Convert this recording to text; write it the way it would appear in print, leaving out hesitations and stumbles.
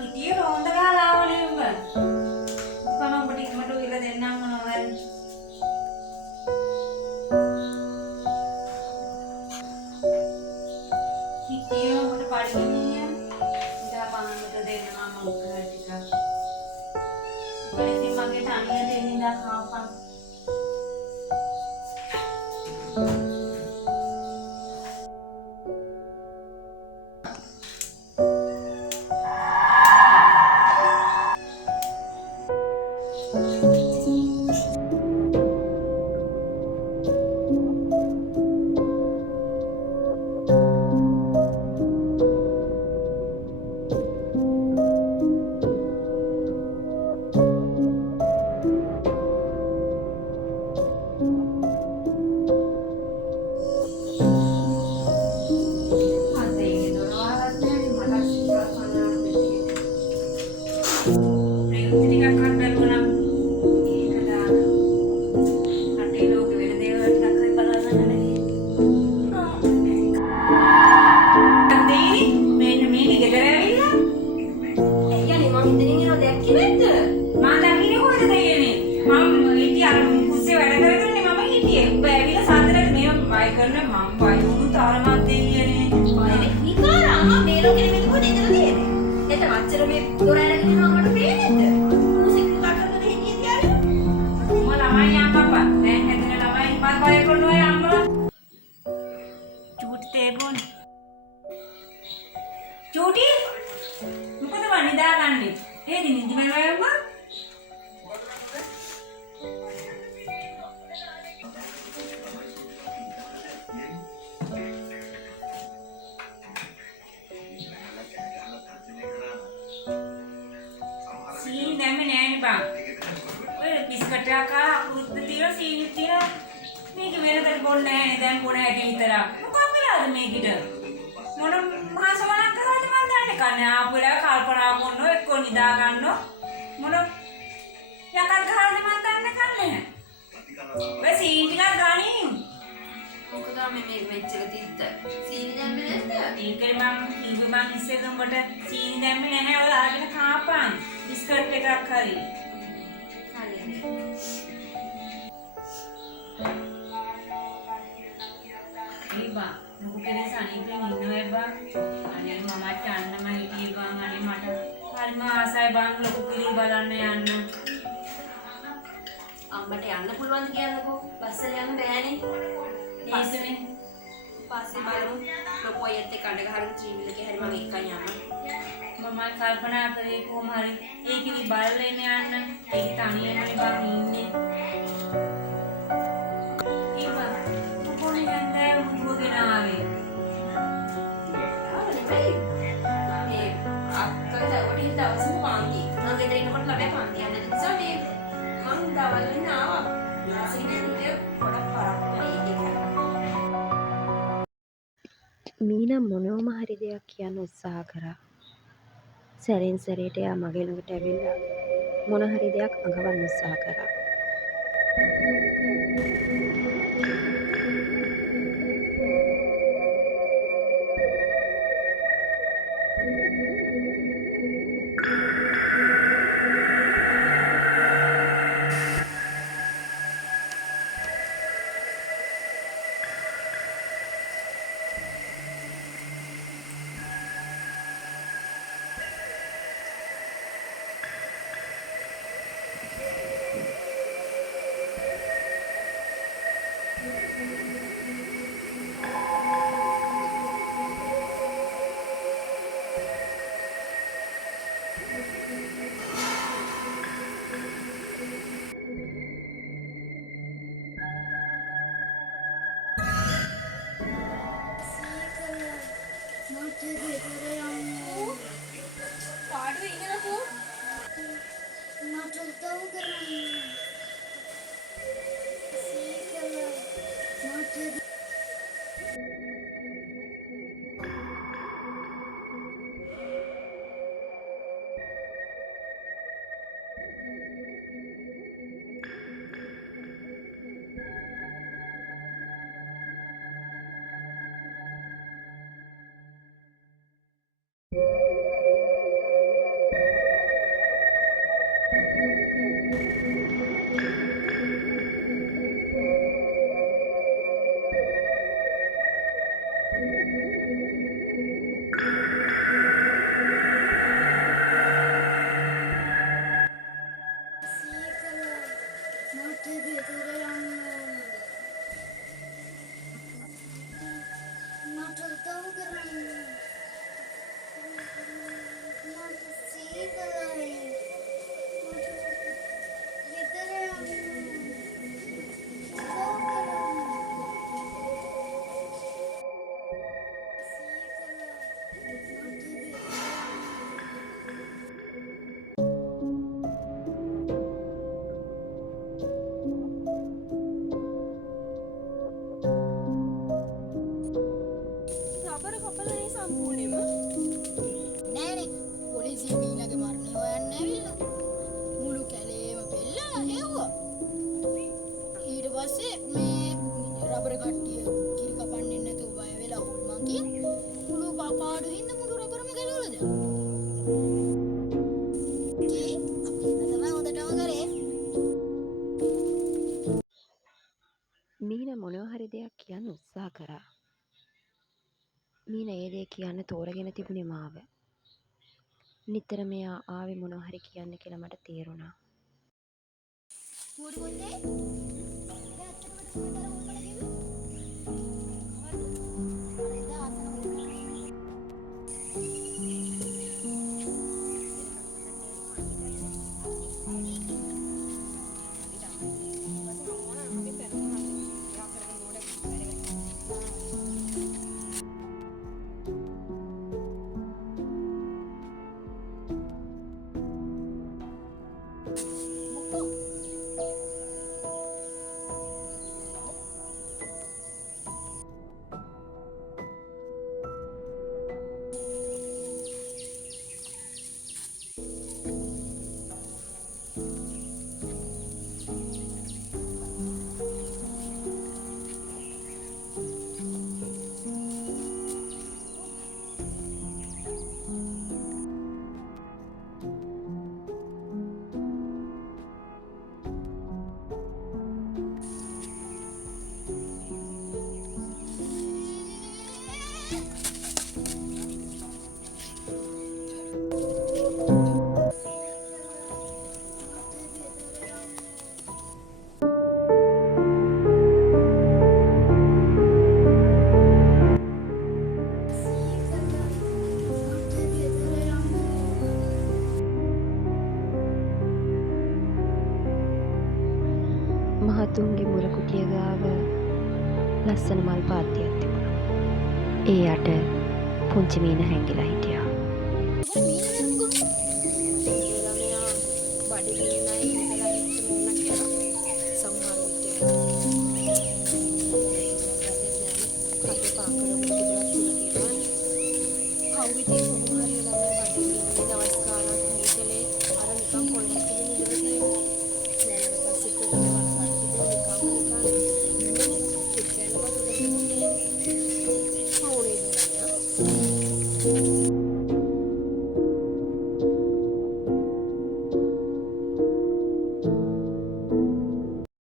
හිටියේ රෝන්ද ගාලා ආවනේ උඹ. මම ඔබට ඉක්මනට උයලා දෙන්නම් මොනවා හරි. හිටියේ ඔබට පරිගන්නේ. ඉඳලා පාන්නට දෙන්න මම උකහරි ටිකක්. ඉතින් මගේ තනිය දෙන්න ඉඳලා කාපන්. චූටි මොකද වනිදාගන්නේ? හේදි නිදි වෙනවම සීනි දැම්මේ නෑනේ බං. ඔය බිස්කට් එකක් අකුරුත් තියලා සීනි තියලා මේක වෙනකට බොන්නේ නෑනේ දැන් බොන හැටි විතරක්. මොකක් වෙලාද මේකිට? මොන මාසවලක් කරාද මන් දන්නේ කන්නේ ආපුලා කල්පනා මොනෝ එක්ක නිදා ගන්නෝ මොන යකක් ගහන්නේ මන් දන්නේ කන්නේ. ඔය සීනි ටිකක් ගනින්. මොකද මේ මෙච්චර තිත්ත සීනි දැම්මේ නැද්ද? ඒකේ මම කිව්වේ මං ඉස්සෙල්ලා උඹට සීනි දැම්මේ නැහැ. ඔය ආගෙන කාපන්. බිස්කට් එකක් හරි. හරි. ඒවා නුඹ කෙනේ සනීපෙන් ඉන්නවේ බං. අනේ මමත් යන්නම හිටියේ බං. අනේ මට හරිම ආසයි බං ලොකු කිරි බලන්න යන්න. අම්මට යන්න පුළුවන්ද කියන්නකෝ? බස් වල යන්න බෑනේ. ඒකනේ. පස්සේ බලමු. ලොකු අයත් එක්ක අඬ ගහගෙන ත්‍රිවිල් එකේ හරි මම එක්කන් යන්න. මම කල්පනා කරේ කොහොම හරි ඒකිලි බලලා එන්න යන්න. ඒක තනියමනේ බං ඉන්නේ. ඒවා කොහොමද යන්නේ මුදුගෙන ආවේ? මේ අක්කල උඩින් දවසම පාන්ති. මම ගෙදර ඉන්නකොට ළමයා පාන්ති යන්න නිසා මේ මං දවල් වෙන ආවා. ඊසිනේ ඉතින් පොඩක් පරක්කම ඒකේ මීනම් මොනවම හරි දෙයක් කියන්න උත්සාහ කරා. සැරෙන් සැරේට එයා මගේ ළඟට ඇවිල්ලා මොන හරි දෙයක් අඟවන්න උත්සාහ කරා. පස්සේ මේ රබර් කට්ටිය කිරි කපන්නේ නැතුව බය වෙලා ඕල් මං කිය මුළු පාඩු හින්දා මුළු රබරම ගලවලා දැම්මා. කී අපි තමයි හොදටම කරේ. මීනා මොනවා හරි දෙයක් කියන්න උත්සාහ කරා. මීනා ඒ දේ කියන්න තෝරගෙන තිබුණේ මාව. නිතර මෙයා ආවේ මොනවා හරි කියන්න කියලා මට තේරුණා. මොඩි මොන්නේ? දැන් අත්තට මට සුවතර ඕල්මඩ කිව්වේ. කවද්ද? අර එදා මහතුන්ගේ මුරකුටිය ගාව ලස්සන මල් පාත්තියක් තිබුණා. ඒ යට පුංචි මීනා හැංගිලා හිටියා. ළමයා බඩගින්නයි ඉඳලා ඉච්ච මොන කියලා. සමහර විට කඩේ පාකරවල තිබුණා කියලා කියනවානේ. කවුරුත් ඒ කොහොම හරි ළමයා බඩගින්න